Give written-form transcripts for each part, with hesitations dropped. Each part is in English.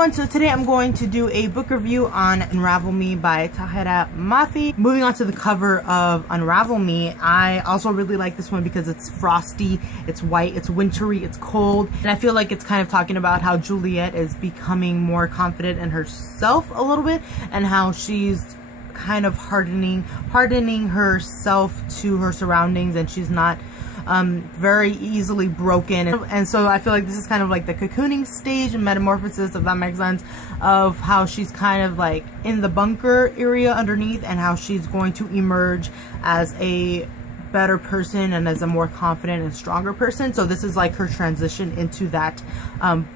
everyone, so today I'm going to do a book review on Unravel Me by Shatter Me. Moving on to the cover of Unravel Me, I also really like this one because it's frosty, it's white, it's wintry, it's cold, and I feel like it's kind of talking about how Juliette is becoming more confident in herself a little bit, and how she's kind of hardening herself to her surroundings, and she's not very easily broken, and so I feel like this is kind of like the cocooning stage and metamorphosis, if that makes sense, of how she's kind of like in the bunker area underneath, and how she's going to emerge as a better person and as a more confident and stronger person. So this is like her transition into that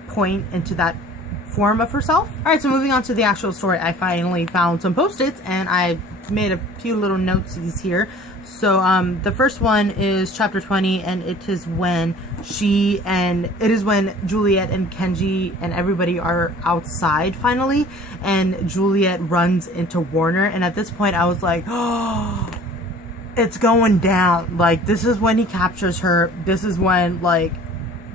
point, into that form of herself. Alright, so moving on to the actual story, I finally found some post-its and I made a few little notes here. So the first one is chapter 20, and it is when Juliette and Kenji and everybody are outside finally, and Juliette runs into Warner, and at this point I was like, oh, it's going down. Like, this is when he captures her, this is when like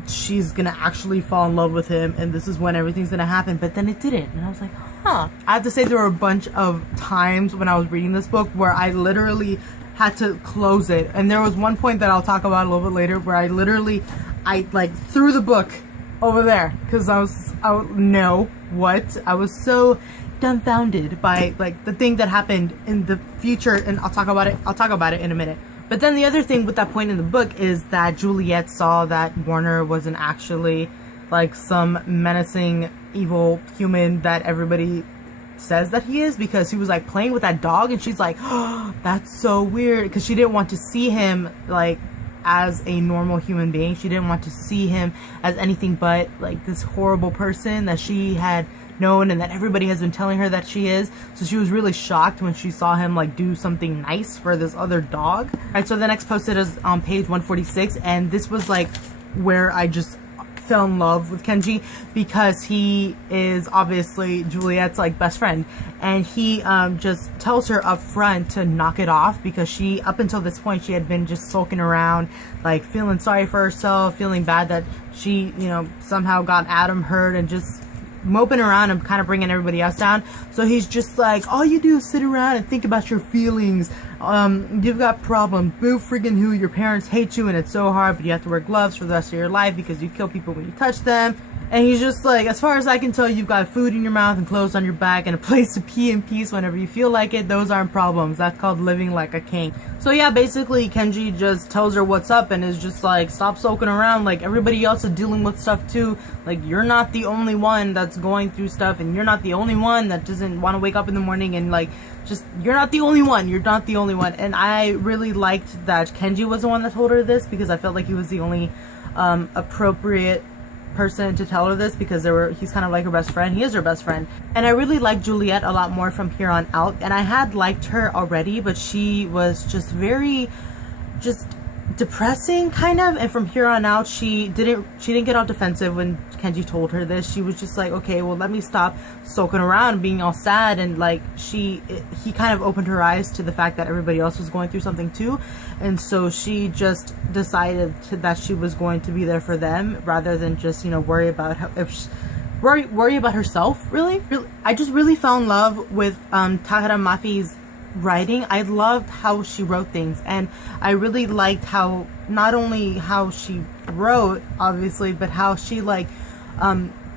she's gonna actually fall in love with him, and this is when everything's gonna happen. But then it didn't, and I was like, huh. I have to say, there were a bunch of times when I was reading this book where I literally had to close it, and there was one point that I'll talk about a little bit later where I like threw the book over there because I was so dumbfounded by like the thing that happened in the future, and I'll talk about it in a minute. But then the other thing with that point in the book is that Juliette saw that Warner wasn't actually like some menacing evil human that everybody says that he is, because he was like playing with that dog, and she's like, oh, that's so weird, because she didn't want to see him like as a normal human being. She didn't want to see him as anything but like this horrible person that she had known and that everybody has been telling her that she is. So she was really shocked when she saw him like do something nice for this other dog. Alright, so the next post-it is on page 146, and this was like where I just fell in love with Kenji, because he is obviously Juliette's like best friend, and he just tells her up front to knock it off, because she, up until this point, she had been just sulking around, like feeling sorry for herself, feeling bad that she, you know, somehow got Adam hurt, and just moping around and kind of bringing everybody else down. So he's just like, all you do is sit around and think about your feelings. You've got problems. Boo friggin' who. Your parents hate you and it's so hard, but you have to wear gloves for the rest of your life because you kill people when you touch them. And he's just like, as far as I can tell, you've got food in your mouth and clothes on your back and a place to pee in peace whenever you feel like it. Those aren't problems. That's called living like a king. So yeah, basically Kenji just tells her what's up and is just like, stop soaking around. Like, everybody else is dealing with stuff too. Like, you're not the only one that's going through stuff, and you're not the only one that doesn't want to wake up in the morning, and like, just, you're not the only one. You're not the only one. And I really liked that Kenji was the one that told her this, because I felt like he was the only appropriate person to tell her this, because he's kind of like her best friend. He is her best friend. And I really liked Juliette a lot more from here on out, and I had liked her already, but she was just very depressing kind of, and from here on out she didn't get all defensive when Kenji told her this. She was just like, okay, well, let me stop soaking around and being all sad, and like he kind of opened her eyes to the fact that everybody else was going through something too, and so she just decided that she was going to be there for them rather than just, you know, worry about worry about herself. Really, I just really fell in love with Shatter Me's writing. I loved how she wrote things, and I really liked how, not only how she wrote obviously, but how she like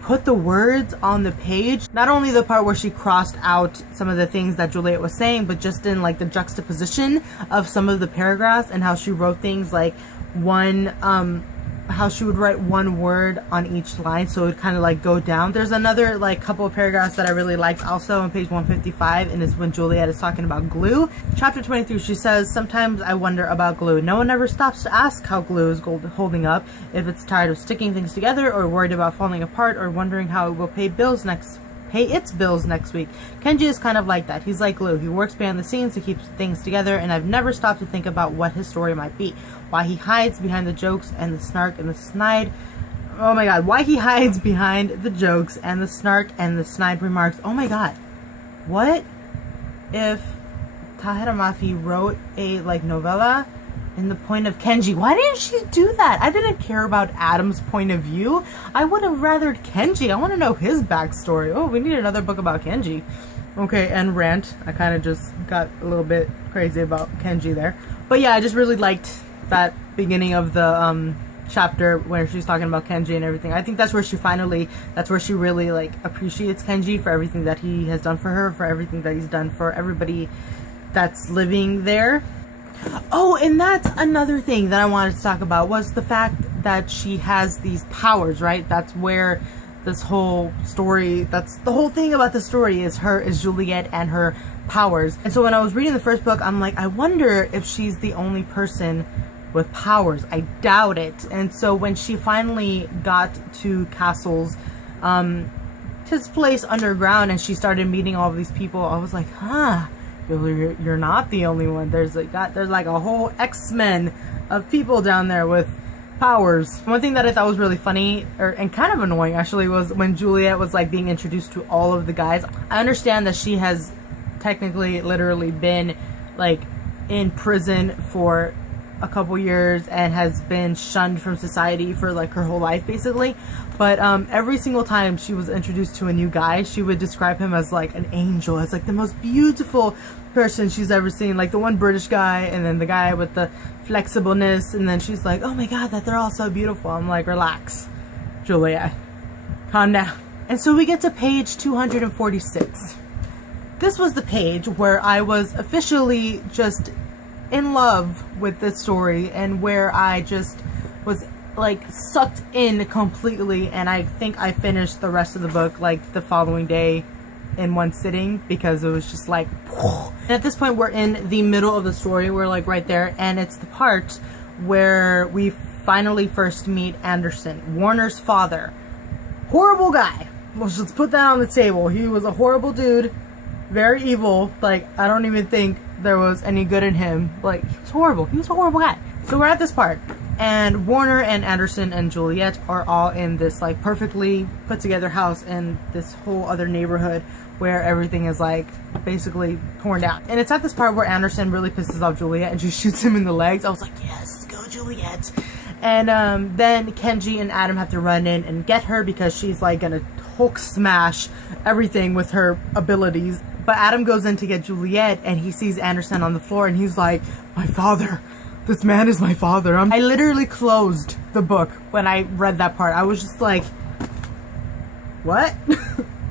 put the words on the page. Not only the part where she crossed out some of the things that Juliette was saying, but just in like the juxtaposition of some of the paragraphs, and how she wrote things like how she would write one word on each line, so it would kind of like go down. There's another like couple of paragraphs that I really liked also on page 155, and it's when Juliette is talking about glue. Chapter 23, she says, sometimes I wonder about glue. No one ever stops to ask how glue is holding up, if it's tired of sticking things together, or worried about falling apart, or wondering how it will pay its bills next week. Kenji is kind of like that. He's like glue. He works behind the scenes to keep things together, and I've never stopped to think about what his story might be. Why he hides behind the jokes and the snark and the snide. Oh my god. Why he hides behind the jokes and the snark and the snide remarks. Oh my god. What if Shatter Me wrote a like novella in the point of Kenji. Why didn't she do that? I didn't care about Adam's point of view. I would have rathered Kenji. I want to know his backstory. Oh, we need another book about Kenji. Okay, and rant. I kind of just got a little bit crazy about Kenji there. But yeah, I just really liked that beginning of the chapter where she's talking about Kenji and everything. I think that's where she really like appreciates Kenji for everything that he has done for her, for everything that he's done for everybody that's living there. Oh, and that's another thing that I wanted to talk about, was the fact that she has these powers, right? That's where this whole story, that's the whole thing about the story, is Juliette and her powers. And so when I was reading the first book, I'm like, I wonder if she's the only person with powers. I doubt it. And so when she finally got to Castle's his place underground, and she started meeting all of these people, I was like, huh, you're not the only one. There's like a whole X-Men of people down there with powers. One thing that I thought was really funny, and kind of annoying actually, was when Juliette was like being introduced to all of the guys. I understand that she has technically literally been like in prison for a couple years and has been shunned from society for like her whole life basically, but every single time she was introduced to a new guy, she would describe him as like an angel, as like the most beautiful person she's ever seen, like the one British guy and then the guy with the flexibleness, and then she's like, oh my god, that they're all so beautiful. I'm like, relax, Juliette, calm down. And so we get to page 246. This was the page where I was officially just in love with this story, and where I just was like sucked in completely, and I think I finished the rest of the book like the following day in one sitting, because it was just like and at this point we're in the middle of the story. We're like right there, and it's the part where we finally first meet Anderson, Warner's father. Horrible guy. Let's just put that on the table. He was a horrible dude, very evil. Like, I don't even think there was any good in him. Like, he was horrible. He was a horrible guy. So we're at this part, and Warner and Anderson and Juliette are all in this like perfectly put together house in this whole other neighborhood where everything is like basically torn down. And it's at this part where Anderson really pisses off Juliette and she shoots him in the legs. I was like, yes, go Juliette. And then Kenji and Adam have to run in and get her, because she's like gonna Hulk smash everything with her abilities. But Adam goes in to get Juliette, and he sees Anderson on the floor, and he's like, my father, this man is my father. I literally closed the book when I read that part. I was just like, what?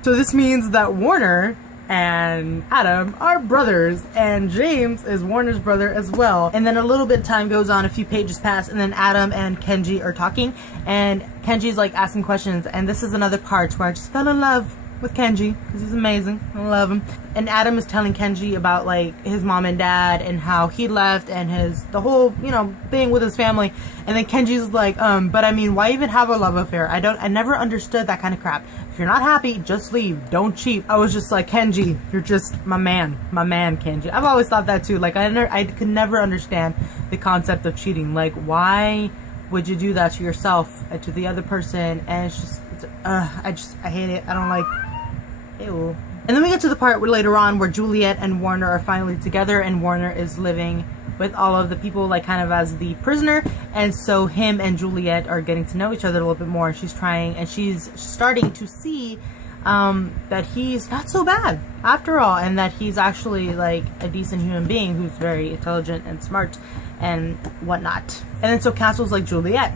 So this means that Warner and Adam are brothers, and James is Warner's brother as well. And then a little bit of time goes on, a few pages pass, and then Adam and Kenji are talking, and Kenji's like asking questions, and this is another part where I just fell in love with Kenji, because he's amazing. I love him. And Adam is telling Kenji about like his mom and dad and how he left, and the whole, you know, thing with his family. And then Kenji's like, but I mean, why even have a love affair? I never understood that kind of crap. If you're not happy, just leave. Don't cheat. I was just like, Kenji, you're just my man, Kenji. I've always thought that too. Like, I could never understand the concept of cheating. Like, why would you do that to yourself and to the other person? And it's just, I hate it. I don't like. Ew. And then we get to the part where later on where Juliette and Warner are finally together, and Warner is living with all of the people like kind of as the prisoner, and so him and Juliette are getting to know each other a little bit more, and she's starting to see that he's not so bad after all, and that he's actually like a decent human being who's very intelligent and smart and whatnot. And then so Castle's like, Juliette,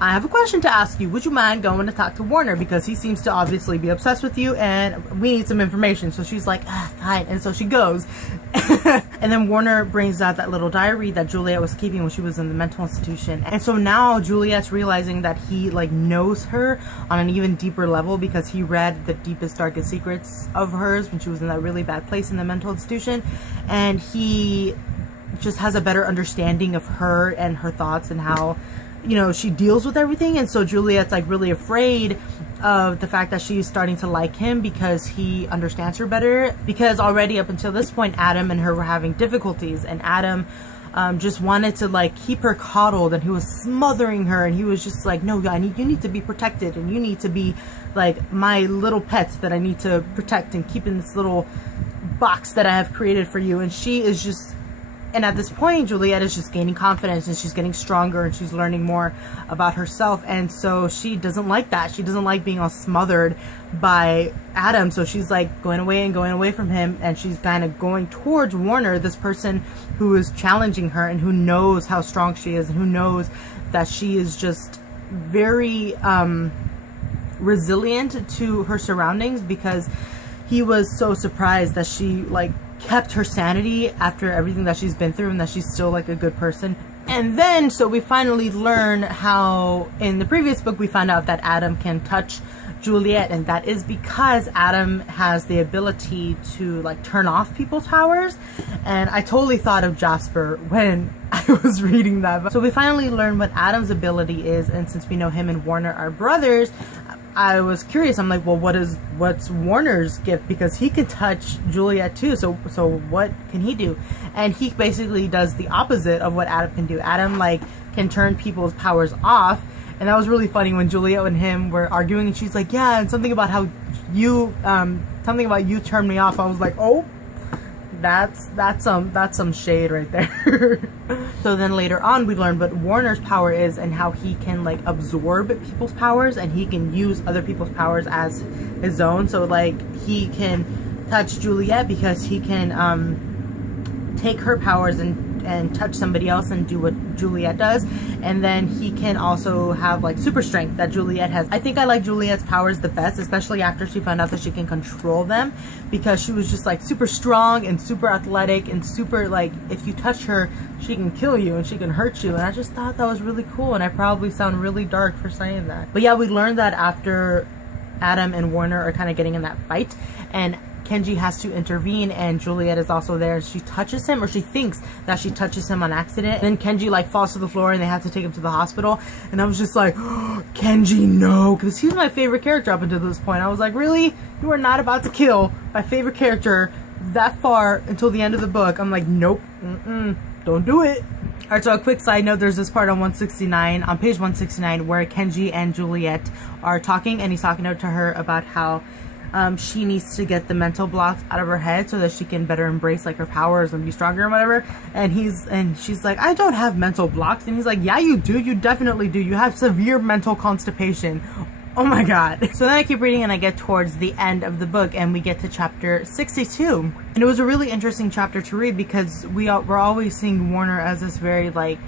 I have a question to ask you. Would you mind going to talk to Warner? Because he seems to obviously be obsessed with you, and we need some information. So she's like, fine. And so she goes. And then Warner brings out that little diary that Juliette was keeping when she was in the mental institution. And so now Juliette's realizing that he like knows her on an even deeper level, because he read the deepest, darkest secrets of hers when she was in that really bad place in the mental institution. And he just has a better understanding of her and her thoughts and how, you know, she deals with everything. And so Juliette's like really afraid of the fact that she's starting to like him because he understands her better, because already up until this point Adam and her were having difficulties, and Adam just wanted to like keep her coddled, and he was smothering her, and he was just like, no, you need to be protected, and you need to be like my little pets that I need to protect and keep in this little box that I have created for you. And she is just And at this point, Juliette is just gaining confidence and she's getting stronger and she's learning more about herself. And so she doesn't like that. She doesn't like being all smothered by Adam. So she's like going away from him, and she's kind of going towards Warner, this person who is challenging her and who knows how strong she is and who knows that she is just very resilient to her surroundings, because he was so surprised that she like kept her sanity after everything that she's been through and that she's still like a good person. And then so we finally learn how in the previous book we found out that Adam can touch Juliette, and that is because Adam has the ability to like turn off people's powers. And I totally thought of Jasper when I was reading that. So we finally learn what Adam's ability is, and since we know him and Warner are brothers, I was curious. I'm like, well, what's Warner's gift? Because he can touch Juliette too. So what can he do? And he basically does the opposite of what Adam can do. Adam like can turn people's powers off. And that was really funny when Juliette and him were arguing, and she's like, yeah, and something about how you turned me off. I was like, oh, that's some shade right there. So then later on we learned what Warner's power is and how he can like absorb people's powers, and he can use other people's powers as his own. So like he can touch Juliette because he can take her powers and touch somebody else and do what Juliette does. And then he can also have like super strength that Juliette has. I think I like Juliette's powers the best, especially after she found out that she can control them, because she was just like super strong and super athletic and super like, if you touch her she can kill you and she can hurt you. And I just thought that was really cool, and I probably sound really dark for saying that, but yeah, we learned that after Adam and Warner are kind of getting in that fight and Kenji has to intervene, and Juliette is also there. She touches him, or she thinks that she touches him on accident. Then Kenji like falls to the floor and they have to take him to the hospital. And I was just like, oh, Kenji, no, because he was my favorite character up until this point. I was like, really? You are not about to kill my favorite character that far until the end of the book? I'm like, nope, don't do it. Alright, so a quick side note, there's this part on page 169, where Kenji and Juliette are talking, and he's talking to her about how she needs to get the mental blocks out of her head so that she can better embrace like her powers and be stronger and whatever. And she's like, I don't have mental blocks. And he's like, yeah, you do. You definitely do. You have severe mental constipation. Oh my god. So then I keep reading and I get towards the end of the book and we get to chapter 62. And it was a really interesting chapter to read because we're always seeing Warner as this very like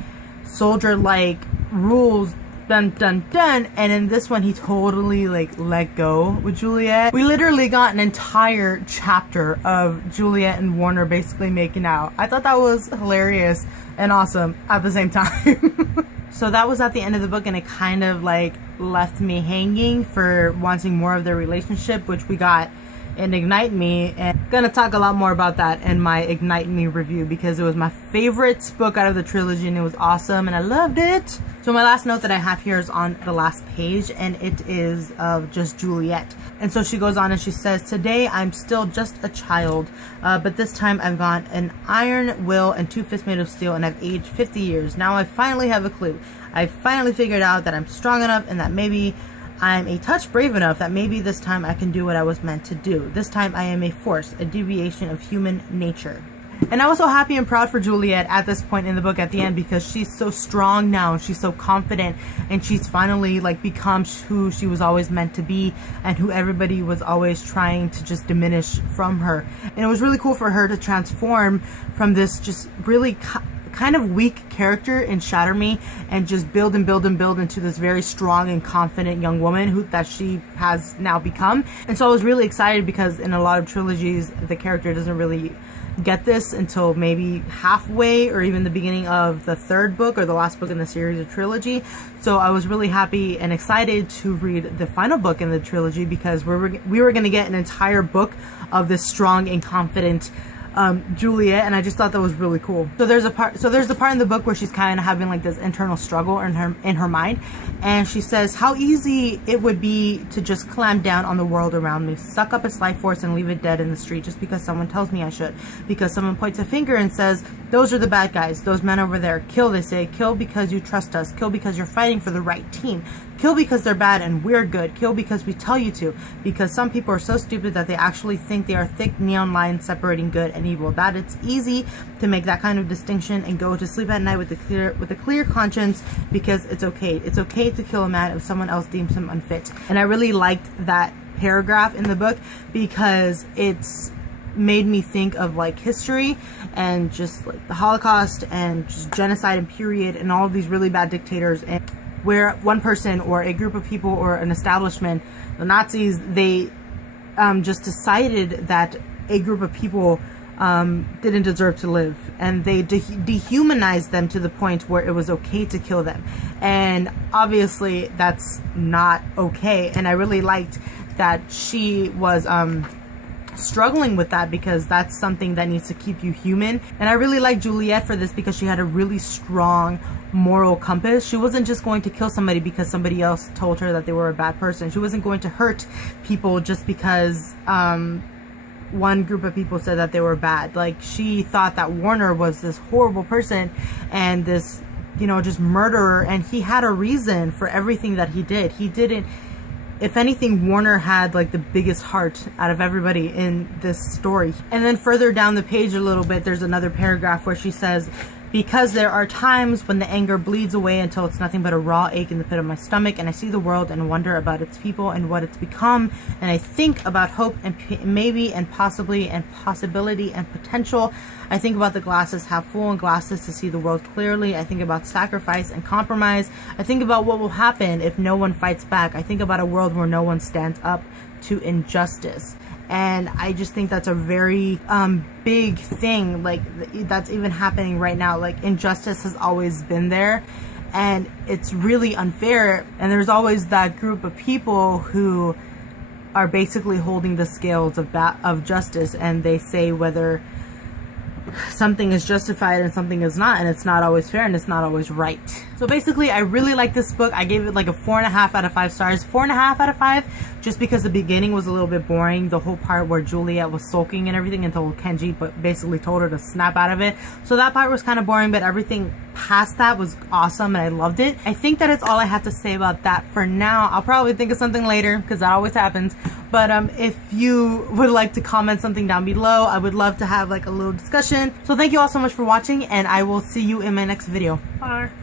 soldier-like rules dun dun dun, and in this one he totally like let go with Juliette. We literally got an entire chapter of Juliette and Warner basically making out. I thought that was hilarious and awesome at the same time. So that was at the end of the book, and it kind of like left me hanging for wanting more of their relationship, which we got in Ignite Me, and I'm gonna talk a lot more about that in my Ignite Me review because it was my favorite book out of the trilogy and it was awesome and I loved it. So my last note that I have here is on the last page, and it is of just Juliette. And so she goes on and she says, today I'm still just a child, but this time I've got an iron will and 2 fists made of steel, and I've aged 50 years. Now I finally have a clue. I finally figured out that I'm strong enough and that maybe I'm a touch brave enough that maybe this time I can do what I was meant to do. This time I am a force, a deviation of human nature. And I was so happy and proud for Juliette at this point in the book at the end, because she's so strong now, she's so confident, and she's finally like become who she was always meant to be and who everybody was always trying to just diminish from her. And it was really cool for her to transform from this just really kind of weak character in Shatter Me and just build and build and build into this very strong and confident young woman that she has now become. And so I was really excited because in a lot of trilogies the character doesn't really get this until maybe halfway or even the beginning of the third book or the last book in the series or trilogy. So I was really happy and excited to read the final book in the trilogy because we were going to get an entire book of this strong and confident Juliette, and I just thought that was really cool. So there's the part in the book where she's kind of having like this internal struggle in her mind, and she says how easy it would be to just clamp down on the world around me, suck up its life force and leave it dead in the street just because someone tells me I should, because someone points a finger and says those are the bad guys, those men over there. Kill, they say. Kill because you trust us. Kill because you're fighting for the right team. Kill because they're bad and we're good. Kill because we tell you to. Because some people are so stupid that they actually think they are thick neon lines separating good and evil. That it's easy to make that kind of distinction and go to sleep at night with a clear conscience, because it's okay. It's okay to kill a man if someone else deems him unfit. And I really liked that paragraph in the book because it's made me think of like history and just like the Holocaust and just genocide and period and all of these really bad dictators, and where one person or a group of people or an establishment, the Nazis, they just decided that a group of people didn't deserve to live, and they dehumanized them to the point where it was okay to kill them. And obviously that's not okay, and I really liked that she was struggling with that, because that's something that needs to keep you human. And I really like Juliette for this because she had a really strong moral compass. She wasn't just going to kill somebody because somebody else told her that they were a bad person. She wasn't going to hurt people just because one group of people said that they were bad. Like, she thought that Warner was this horrible person and this, you know, just murderer, and he had a reason for everything that he did. He didn't, if anything, Warner had like the biggest heart out of everybody in this story. And then further down the page a little bit, there's another paragraph where she says, because there are times when the anger bleeds away until it's nothing but a raw ache in the pit of my stomach, and I see the world and wonder about its people and what it's become, and I think about hope and maybe and possibly and possibility and potential. I think about the glasses half full and glasses to see the world clearly. I think about sacrifice and compromise. I think about what will happen if no one fights back. I think about a world where no one stands up to injustice. And I just think that's a very big thing, like, that's even happening right now. Like, injustice has always been there, and it's really unfair, and there's always that group of people who are basically holding the scales of justice, and they say whether something is justified and something is not, and it's not always fair and it's not always right. So basically, I really like this book. I gave it like a 4.5 out of 5 stars. 4.5 out of 5 just because the beginning was a little bit boring. The whole part where Juliette was sulking and everything until Kenji basically told her to snap out of it. So that part was kind of boring, but everything past that was awesome and I loved it. I think that is all I have to say about that for now. I'll probably think of something later because that always happens. But if you would like to comment something down below, I would love to have like a little discussion. So thank you all so much for watching, and I will see you in my next video. Bye.